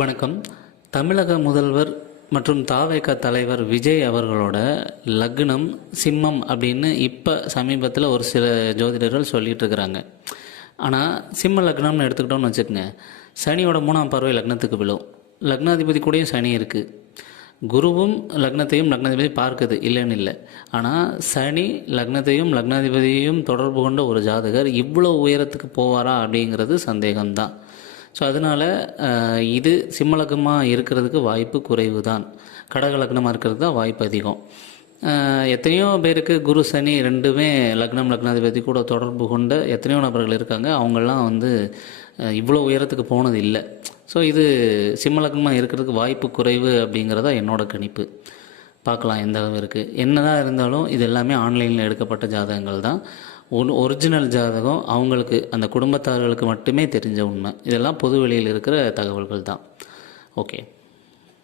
வணக்கம். தமிழக முதல்வர் மற்றும் தாவேக தலைவர் விஜய் அவர்களோட லக்னம் சிம்மம் அப்படின்னு இப்போ சமீபத்தில் ஒரு சில ஜோதிடர்கள் சொல்லிகிட்டு இருக்கிறாங்க. ஆனால் சிம்ம லக்னம்னு எடுத்துக்கிட்டோம்னு வச்சுக்கோங்க, சனியோட 3ஆம் பார்வை லக்னத்துக்கு விழும். லக்னாதிபதி கூடயும் சனி இருக்குது. குருவும் லக்னத்தையும் லக்னாதிபதி பார்க்குது, இல்லைன்னு இல்லை. ஆனால் சனி லக்னத்தையும் லக்னாதிபதியையும் தொடர்பு கொண்ட ஒரு ஜாதகர் இவ்வளோ உயரத்துக்கு போவாரா அப்படிங்கிறது சந்தேகம்தான். ஸோ அதனால் இது சிம்ம லக்னமாக இருக்கிறதுக்கு வாய்ப்பு குறைவு தான். கடக லக்னமாக இருக்கிறது தான் வாய்ப்பு அதிகம். எத்தனையோ பேருக்கு குரு சனி ரெண்டுமே லக்னம் லக்னாதிபதி கூட தொடர்பு கொண்ட எத்தனையோ நபர்கள் இருக்காங்க. அவங்கெல்லாம் இவ்வளோ உயரத்துக்கு போனது இல்லை. ஸோ இது சிம்ம லக்னமாக இருக்கிறதுக்கு வாய்ப்பு குறைவு அப்படிங்கிறதா என்னோட கணிப்பு. பார்க்கலாம் எந்த அளவு இருக்குது. என்னதான் இருந்தாலும் இது எல்லாமே ஆன்லைனில் எடுக்கப்பட்ட ஜாதகங்கள் தான். ஒரிஜினல் ஜாதகம் அவங்களுக்கு, அந்த குடும்பத்தார்களுக்கு மட்டுமே தெரிஞ்ச உண்மை. இதெல்லாம் பொது வெளியில் இருக்கிற தகவல்கள் தான். ஓகே.